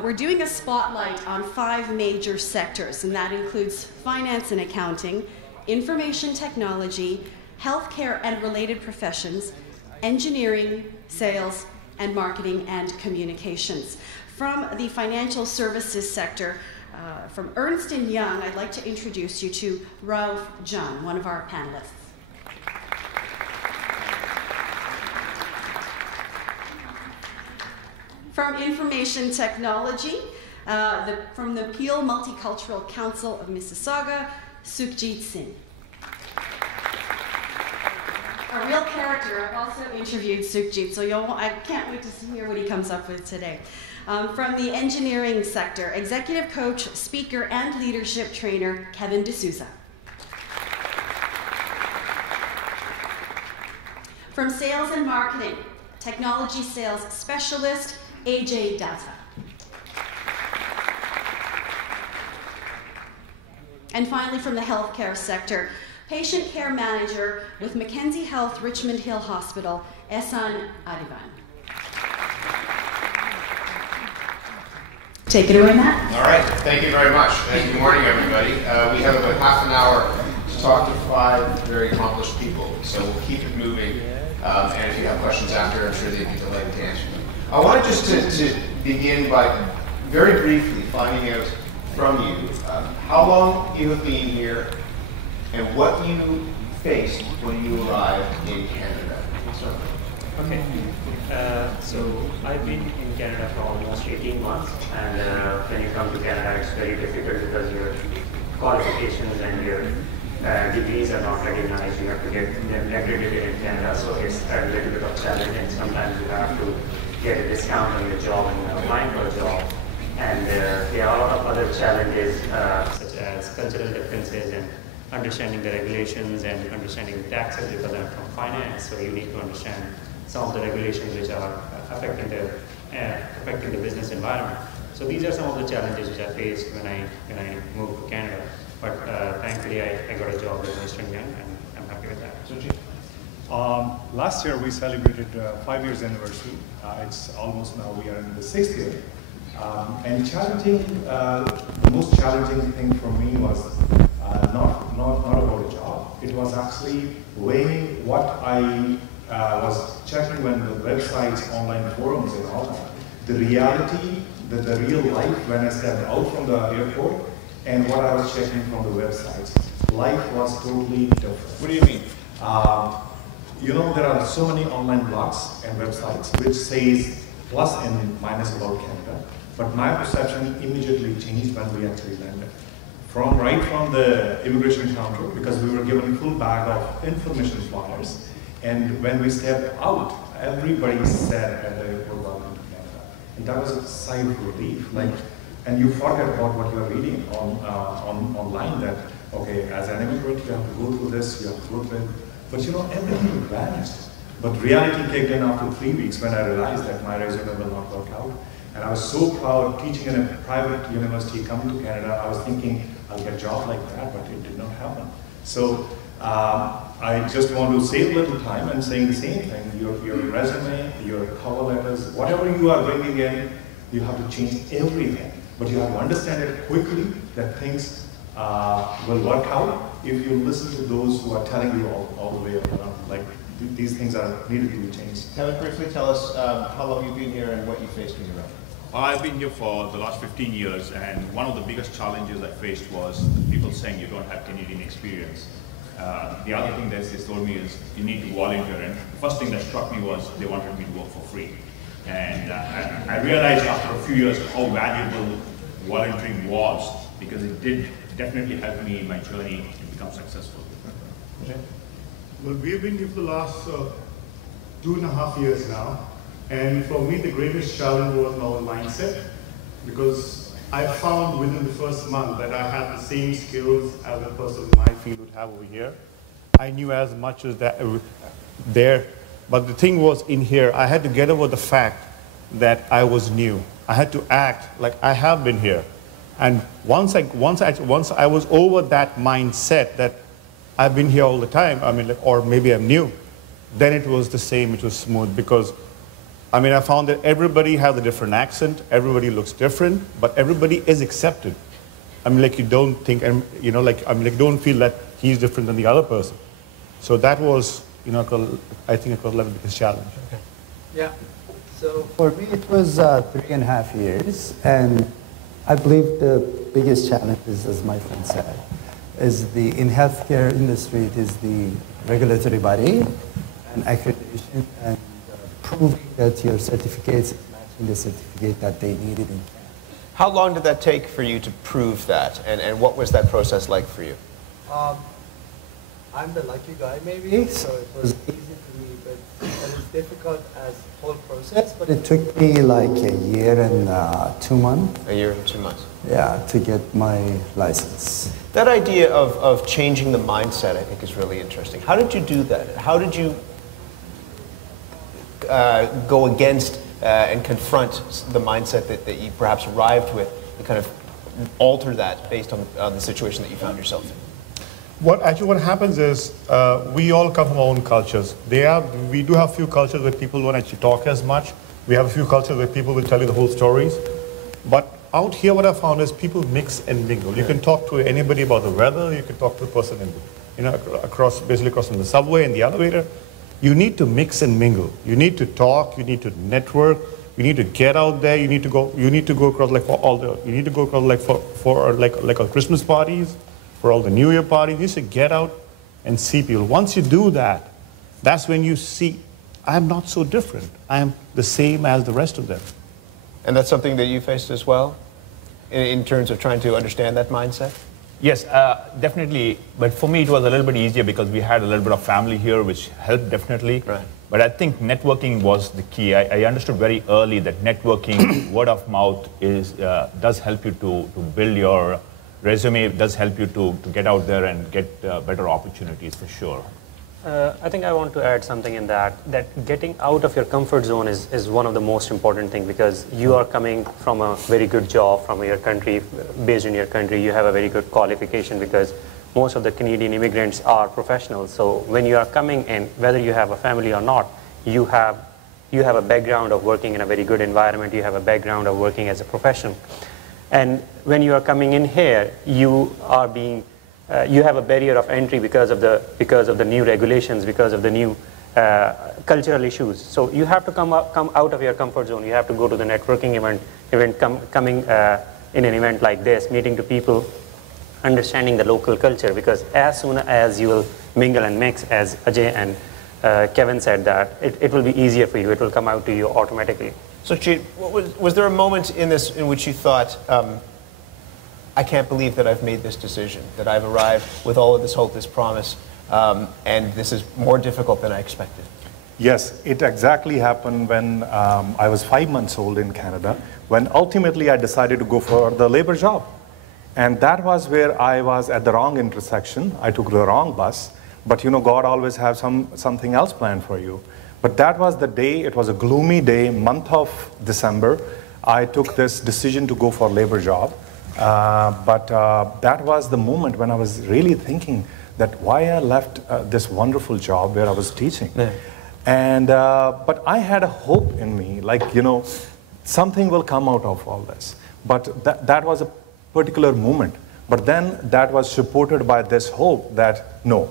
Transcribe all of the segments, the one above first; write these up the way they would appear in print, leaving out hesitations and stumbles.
We're doing a spotlight on 5 major sectors, and that includes finance and accounting, information technology, healthcare and related professions, engineering, sales, and marketing and communications. From the financial services sector, from Ernst & Young, I'd like to introduce you to Rauf John, one of our panelists. From Information Technology, from the Peel Multicultural Council of Mississauga, Sukhjit Singh. A real character. I've also interviewed Sukhjit, so I can't wait to hear what he comes up with today. From the engineering sector, executive coach, speaker, and leadership trainer, Kevin D'Souza. From sales and marketing, technology sales specialist, AJ Datta. And finally, from the healthcare sector, patient care manager with Mackenzie Health Richmond Hill Hospital, Ehsan Adiban. Take it away, Matt. All right, thank you very much. And good morning, everybody. We have about half an hour to talk to 5 very accomplished people, so we'll keep it moving. And if you have questions after, I'm sure they'd be delighted to answer them. I wanted just to begin by very briefly finding out from you how long you have been here and what you faced when you arrived in Canada. Okay, so I've been in Canada for almost 18 months, and when you come to Canada, it's very difficult because your qualifications and your degrees are not recognized. You have to get them accredited in Canada, so it's a little bit of challenge, and sometimes you have to get a discount on your job when you're applying for a job. And there are a lot of other challenges, such as cultural differences and understanding the regulations and understanding the taxes, because I'm from finance, so you need to understand some of the regulations which are affecting the business environment. So these are some of the challenges which I faced when I moved to Canada. But thankfully, I got a job with Ernst & Young, and I'm happy with that. Last year we celebrated 5 years anniversary. It's almost now we are in the 6th year. And the most challenging thing for me was not about a job. It was actually weighing what I was checking when the websites, online forums and all that. The reality, the real life when I stepped out from the airport and what I was checking from the websites. Life was totally different. What do you mean? You know, there are so many online blogs and websites which says plus and minus about Canada, but my perception immediately changed when we actually landed. Right from the immigration counter, because we were given a full bag of information flyers, and when we stepped out, everybody said at the airport, welcome to Canada. And that was a sigh of relief. And you forget about what you're reading online, that, okay, as an immigrant, you have to go through this, you have to go through it. But you know, everything vanished. But reality kicked in after 3 weeks when I realized that my resume will not work out. And I was so proud teaching in a private university, coming to Canada. I was thinking I'll get a job like that, but it did not happen. So I just want to save a little time and saying the same thing. Your resume, your cover letters, whatever you are bringing in, you have to change everything. But you have to understand it quickly that things will work out if you listen to those who are telling you all the way around. Like these things are needed to be changed. Kevin, briefly tell us how long you've been here and what you faced when you arrived. I've been here for the last 15 years, and one of the biggest challenges I faced was people saying you don't have Canadian experience. The other thing that they told me is you need to volunteer, and the first thing that struck me was they wanted me to work for free. And I realized after a few years how valuable volunteering was, because it did definitely help me in my journey to become successful. Okay. Well, we've been here for the last 2.5 years now. And for me, the greatest challenge was our mindset, because I found within the first month that I had the same skills as a person in my field would have over here. I knew as much as that there, but the thing was in here, I had to get over the fact that I was new. I had to act like I have been here. And once I was over that mindset that I've been here all the time, or maybe I'm new, then it was the same, it was smooth, because I mean, I found that everybody has a different accent, everybody looks different, but everybody is accepted. I mean, like you don't think, you know, like, I mean, like don't feel that he's different than the other person. So that was, you know, I think it was the biggest challenge. Okay. Yeah. So for me, it was 3.5 years, and I believe the biggest challenge is, as my friend said, is in healthcare industry, it is the regulatory body and accreditation and proving that your certificates is matching the certificate that they needed in Canada. How long did that take for you to prove that, and what was that process like for you? I'm the lucky guy, maybe, so it was easy for me, but it was difficult as whole process, but it took me like a year and 2 months. A year and 2 months. Yeah, to get my license. That idea of changing the mindset, I think, is really interesting. How did you do that? How did you go against and confront the mindset that you perhaps arrived with, and kind of alter that based on the situation that you found yourself in? What happens is we all come from our own cultures. We do have a few cultures where people don't actually talk as much. We have a few cultures where people will tell you the whole stories. But out here, what I found is people mix and mingle. You can talk to anybody about the weather. You can talk to the person basically across in the subway and the elevator. You need to mix and mingle. You need to talk. You need to network. You need to get out there. You need to go across like you need to go across like for like Christmas parties, for all the New Year parties. You should get out and see people. Once you do that, that's when you see, I'm not so different. I am the same as the rest of them. And that's something that you faced as well, in terms of trying to understand that mindset? Yes, definitely. But for me, it was a little bit easier because we had a little bit of family here, which helped definitely. Right. But I think networking was the key. I understood very early that networking, word of mouth, does help you to build your resume. It does help you to get out there and get better opportunities for sure. I think I want to add something in that getting out of your comfort zone is one of the most important things, because you are coming from a very good job from your country, based in your country. You have a very good qualification because most of the Canadian immigrants are professionals. So when you are coming in, whether you have a family or not, you have a background of working in a very good environment. You have a background of working as a professional. And when you are coming in here, you are being you have a barrier of entry because of the new regulations, because of the new cultural issues. So you have to come out of your comfort zone. You have to go to the networking event, coming in an event like this, meeting to people, understanding the local culture. Because as soon as you will mingle and mix, as Ajay and Kevin said, that it will be easier for you. It will come out to you automatically. So, Chief, was there a moment in this in which you thought, I can't believe that I've made this decision, that I've arrived with all of this hope, this promise, and this is more difficult than I expected? Yes, it exactly happened when I was 5 months old in Canada, when ultimately I decided to go for the labor job. And that was where I was at the wrong intersection. I took the wrong bus, but you know, God always has something else planned for you. But that was the day, it was a gloomy day, month of December. I took this decision to go for a labor job. But that was the moment when I was really thinking that why I left this wonderful job where I was teaching. Yeah. And, but I had a hope in me, like, you know, something will come out of all this. But that was a particular moment. But then that was supported by this hope that, no,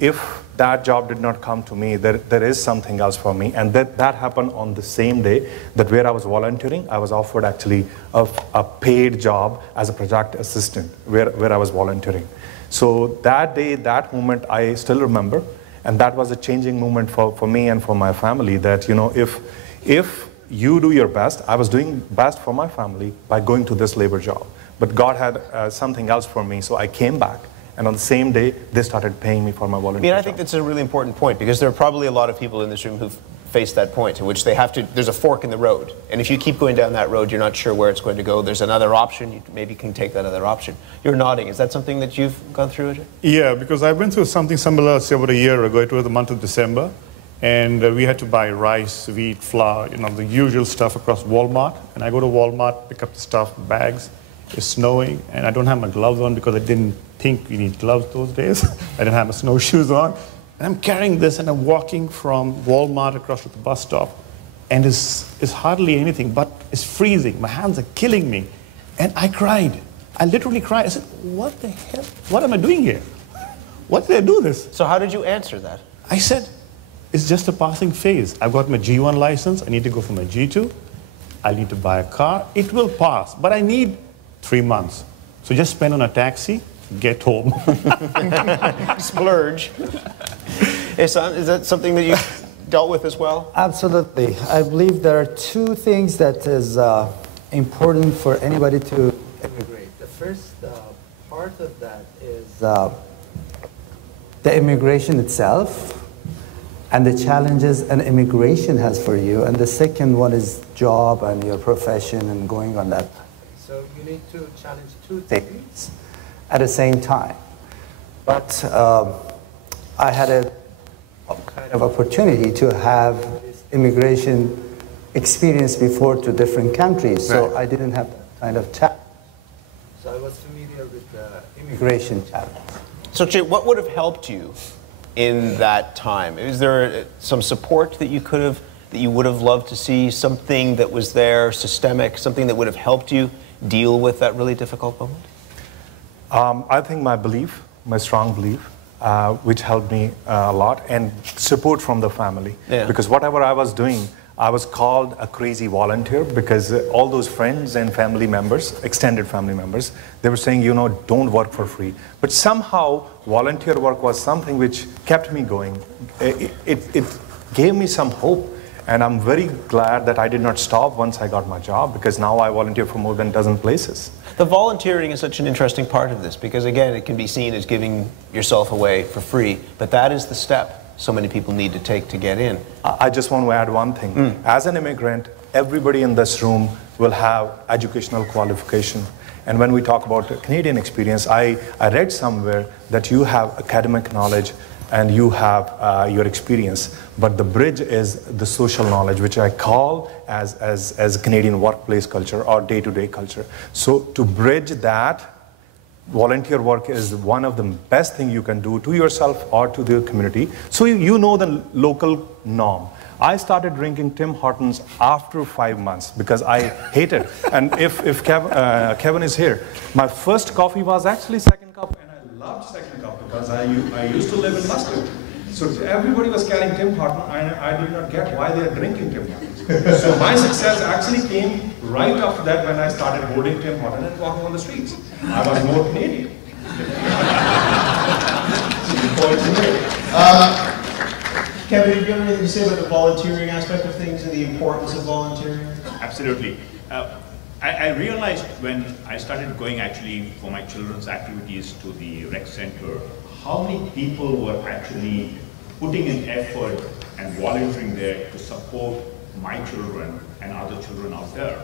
if that job did not come to me, there is something else for me. And that happened on the same day that where I was volunteering, I was offered actually a paid job as a project assistant where I was volunteering. So that day, that moment, I still remember. And that was a changing moment for me and for my family, that, you know, if you do your best, I was doing best for my family by going to this labor job. But God had something else for me, so I came back. And on the same day, they started paying me for my volunteer job. I think that's a really important point, because there are probably a lot of people in this room who've faced that point in which they have to, there's a fork in the road. And if you keep going down that road, you're not sure where it's going to go. There's another option. You maybe can take that other option. You're nodding. Is that something that you've gone through, Ajay? Yeah, because I went through something similar, say, about a year ago. It was the month of December. And we had to buy rice, wheat, flour, you know, the usual stuff across Walmart. And I go to Walmart, pick up the stuff, bags. It's snowing, and I don't have my gloves on because I didn't think you need gloves those days. I didn't have my snowshoes on. And I'm carrying this, and I'm walking from Walmart across to the bus stop. and it's hardly anything, but it's freezing. My hands are killing me. And I cried. I literally cried. I said, what the hell? What am I doing here? What did I do this? So how did you answer that? I said, it's just a passing phase. I've got my G1 license. I need to go for my G2. I need to buy a car. It will pass, but I need 3 months. So just spend on a taxi, get home. Splurge. Ehsan, is that something that you dealt with as well? Absolutely. I believe there are two things that is important for anybody to immigrate. The first part of that is the immigration itself and the challenges an immigration has for you. And the second one is job and your profession and going on that. So you need to challenge two things at the same time. But I had a kind of opportunity to have this immigration experience before to different countries, so I didn't have that kind of challenge. So I was familiar with the immigration challenge. So Jay, what would have helped you in that time? Is there some support that you could have, that you would have loved to see, something that was there, systemic, something that would have helped you deal with that really difficult moment? I think my belief, my strong belief, which helped me a lot, and support from the family. Yeah. Because whatever I was doing, I was called a crazy volunteer because all those friends and family members, extended family members, they were saying, you know, don't work for free. But somehow, volunteer work was something which kept me going. It gave me some hope. And I'm very glad that I did not stop once I got my job, because now I volunteer for more than a dozen places. The volunteering is such an interesting part of this, because again, it can be seen as giving yourself away for free, but that is the step so many people need to take to get in. I just want to add one thing. As an immigrant, everybody in this room will have educational qualification. And when we talk about Canadian experience, I read somewhere that you have academic knowledge and you have your experience, but the bridge is the social knowledge, which I call as Canadian workplace culture or day-to-day culture. So to bridge that, volunteer work is one of the best things you can do to yourself or to the community, so you know the local norm. I started drinking Tim Hortons after 5 months because I hate it. And if Kevin is here, my first coffee was actually second cup, and I loved second cup because I used to live in Moscow. So everybody was carrying Tim Hortons, and I did not get why they are drinking Tim Hortons. So my success actually came right after that, when I started holding Tim Hortons and walking on the streets. I was more Canadian. Kevin, do you have anything to say about the volunteering aspect of things and the importance of volunteering? Absolutely. I realized when I started going actually for my children's activities to the rec center, how many people were actually putting in effort and volunteering there to support my children and other children out there.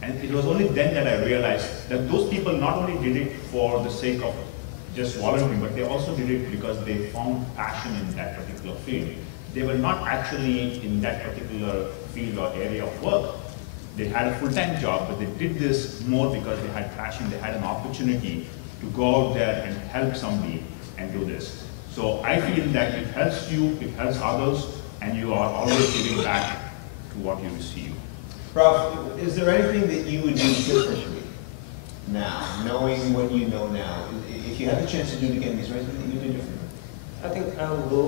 And it was only then that I realized that those people not only did it for the sake of just volunteering, but they also did it because they found passion in that particular field. They were not actually in that particular field or area of work. They had a full-time job, but they did this more because they had passion, they had an opportunity to go out there and help somebody and do this. So I feel that it helps you, it helps others, and you are always giving back to what you receive. Prof, is there anything that you would do differently now, knowing what you know now? If you had the chance to do it again, is there anything that you would do differently? I think I will go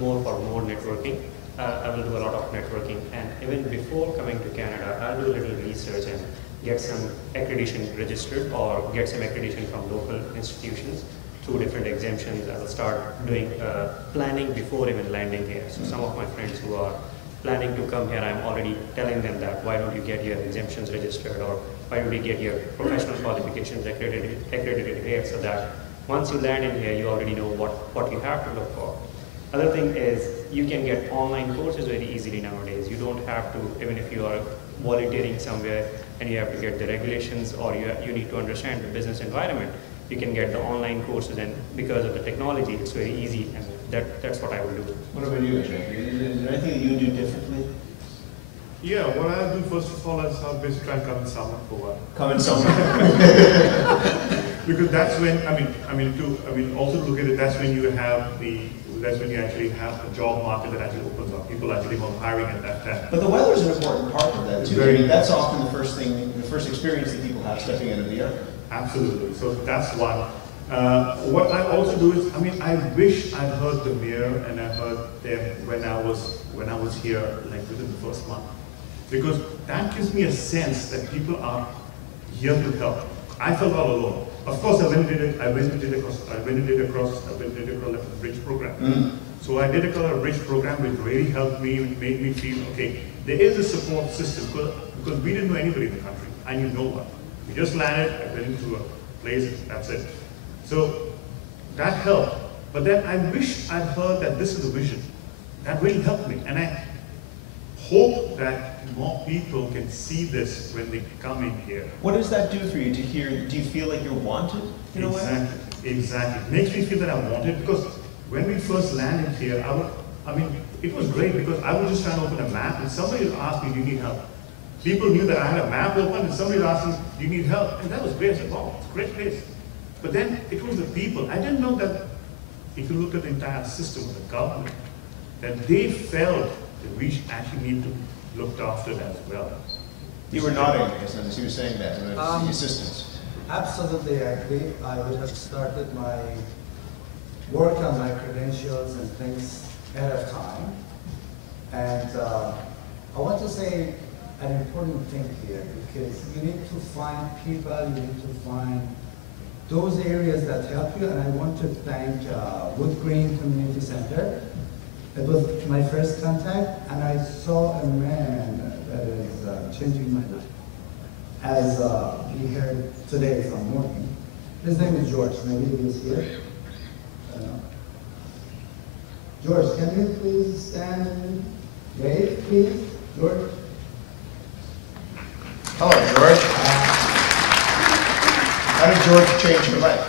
more for more networking. I will do a lot of networking, and even before coming to Canada, I'll do a little research and get some accreditation registered or get some accreditation from local institutions through different exemptions. I will start doing planning before even landing here. So some of my friends who are planning to come here, I'm already telling them that why don't you get your exemptions registered, or why don't you get your professional qualifications accredited here, so that once you land in here, you already know what you have to look for. Other thing is, you can get online courses very easily nowadays. You don't have to, even if you are volunteering somewhere and you have to get the regulations, or you need to understand the business environment, you can get the online courses, and because of the technology, it's very easy, and that's what I will do. What about you, Ajay? Is there anything that you would do differently? Yeah, what I do first of all is I'll basically try and come in summer for a while. Come in summer. Because that's when, also look at it, that's when you have the that's when you actually have a job market that actually opens up. People actually go hiring at that time. But the weather is an important part of that It's too. very I mean, that's often the first thing, the first experience that people have stepping out of the airport. Absolutely. So that's one. What I also do is, I mean, I wish I'd heard the mayor and I heard them when I was here, like within the first month, because that gives me a sense that people are here to help. I felt all alone. Of course, I went and did across the bridge program. Mm. So I did a bridge program, which really helped me, made me feel, okay, there is a support system, because we didn't know anybody in the country. I knew no one. We just landed, I went into a place, that's it. So that helped. But then I wish I'd heard that this is a vision. That really helped me. And I hope that more people can see this when they come in here. What does that do for you to hear? Do you feel like you're wanted in a way? Exactly. It makes me feel that I'm wanted, because when we first landed here, I mean, it was great because I was just trying to open a map and somebody would ask me, do you need help? People knew that I had a map open and somebody would ask me, do you need help? And that was great. I said, wow, it's a great place. But then it was the people. I didn't know that if you look at the entire system of the government, that they felt that we actually need to be looked after as well. You were nodding, I guess, as he was saying that, the assistance. Absolutely, I agree. I would have started my work on my credentials and things ahead of time. And I want to say an important thing here, because you need to find people, you need to find those areas that help you. And I want to thank Wood Green Community Center. It was my first contact, and I saw a man that is changing my life. As we heard today from morning. His name is George. Maybe he's here. George, can you please stand and wave, please? George? Hello, George. How did George change your life?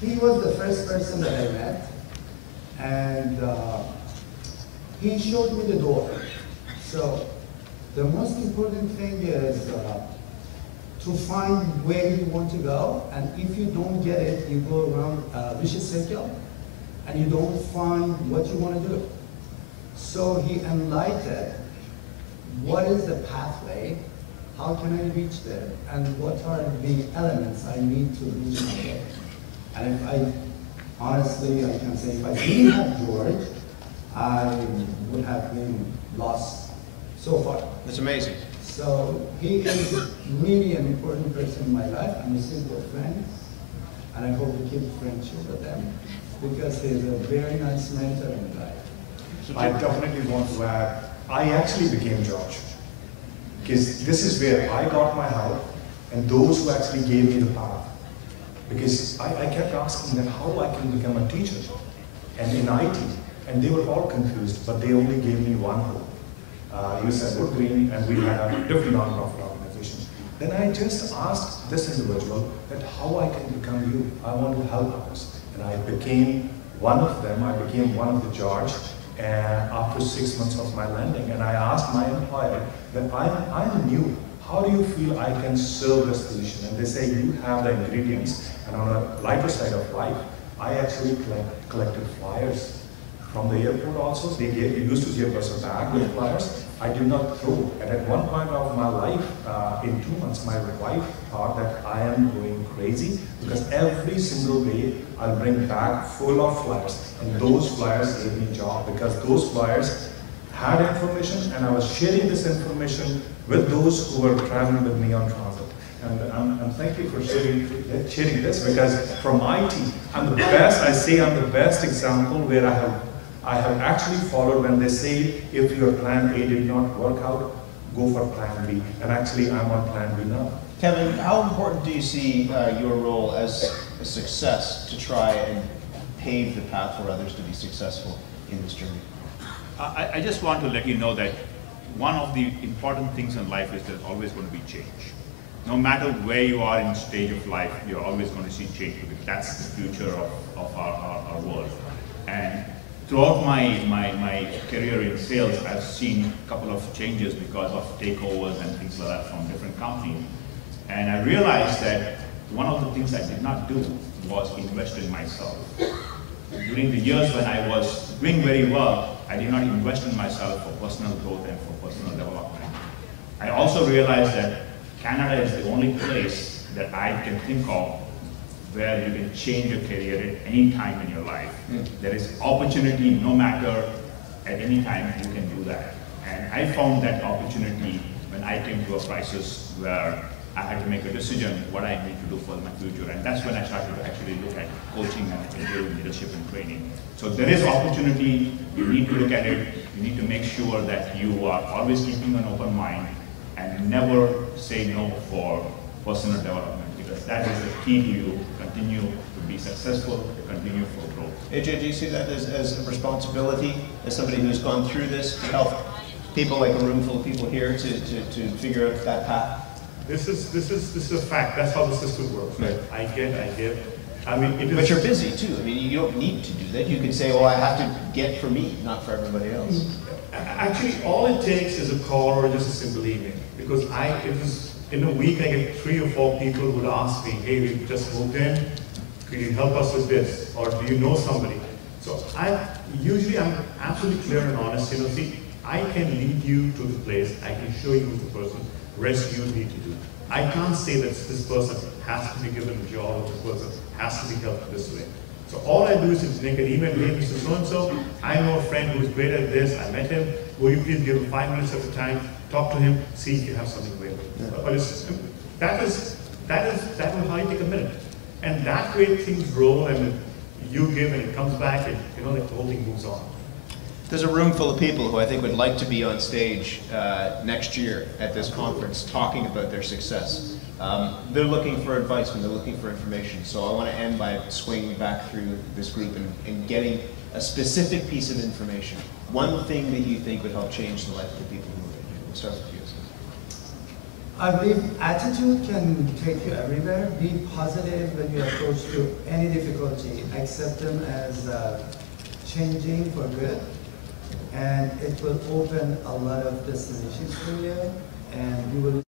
He was the first person that I met, and he showed me the door. So the most important thing is to find where you want to go, and if you don't get it, you go around a vicious circle, and you don't find what you want to do. So he enlightened what is the pathway, how can I reach there, and what are the elements I need to reach my goal. And if I, honestly, I can say if I didn't have George, I would have been lost so far. That's amazing. So he is really an important person in my life. I'm still good friends, and I hope to keep friendship with them, because he's a very nice mentor in my life. So I definitely want to add, I actually became George, because this is where I got my help, and those who actually gave me the path. Because I kept asking them how I can become a teacher, and in IT, and they were all confused, but they only gave me one hope. You said Wood Green, and we had a different non-profit organization. Then I just asked this individual that how I can become you. I want to help others. And I became one of them. I became one of the George after 6 months of my landing. And I asked my employer that I'm new. How do you feel I can serve this position? And they say, you have the ingredients. And on a lighter side of life, I actually collected flyers from the airport also. They used to give us a bag with flyers. I did not throw. And at one point of my life, in 2 months, my wife thought that I am going crazy, because every single day I'll bring bag full of flyers. And those flyers gave me a job, because those flyers had information, and I was sharing this information with those who were traveling with me on transit. And I'm thank you for sharing this, because from IT, I'm the best, I say I'm the best example where I have actually followed when they say, if your plan A did not work out, go for plan B. And actually, I'm on plan B now. Kevin, how important do you see your role as a success to try and pave the path for others to be successful in this journey? I just want to let you know that one of the important things in life is there's always going to be change. No matter where you are in stage of life, you're always going to see change, because that's the future of our world. And throughout my career in sales, I've seen a couple of changes because of takeovers and things like that from different companies. And I realized that one of the things I did not do was invest in myself. during the years when I was doing very well, I did not invest in myself for personal growth and for personal development. I also realized that Canada is the only place that I can think of where you can change your career at any time in your life. There is opportunity no matter at any time you can do that. And I found that opportunity when I came to a crisis where I had to make a decision what I need to do for my future. And that's when I started to actually look at coaching and building leadership and training. So there is opportunity, you need to look at it, you need to make sure that you are always keeping an open mind and never say no for personal development, because that is the key to you continue to be successful, to continue for growth. AJ, do you see that as a responsibility, as somebody who's gone through this, to help people like a room full of people here to figure out that path? This is a fact. That's how the system works. Right? I give. I mean, it is. But you're busy too. I mean, you don't need to do that. You can say, well, I have to get for me, not for everybody else. Actually, all it takes is a call or just a simple email. Because in a week, I get 3 or 4 people who would ask me, hey, we just moved in, could you help us with this? Or do you know somebody? So I'm absolutely clear and honest. See, I can lead you to the place, I can show you who's the person, rest you need to do. I can't say that this person has to be given a job, or this person has to be helped this way. So all I do is make an email, hey, Mr. So-and-so, I know a friend who's great at this, I met him, will you please give him 5 minutes at a time, talk to him, see if you have something available. Yeah. But that will hardly take a minute. And that way things roll and you give and it comes back and the whole thing moves on. There's a room full of people who I think would like to be on stage next year at this conference talking about their success. They're looking for advice and they're looking for information. So I want to end by swinging back through this group and getting a specific piece of information. One thing that you think would help change the life of the people who live here. We'll start with you. I believe attitude can take you everywhere. Be positive when you approach to any difficulty. Accept them as changing for good. And it will open a lot of destinations for you, and you will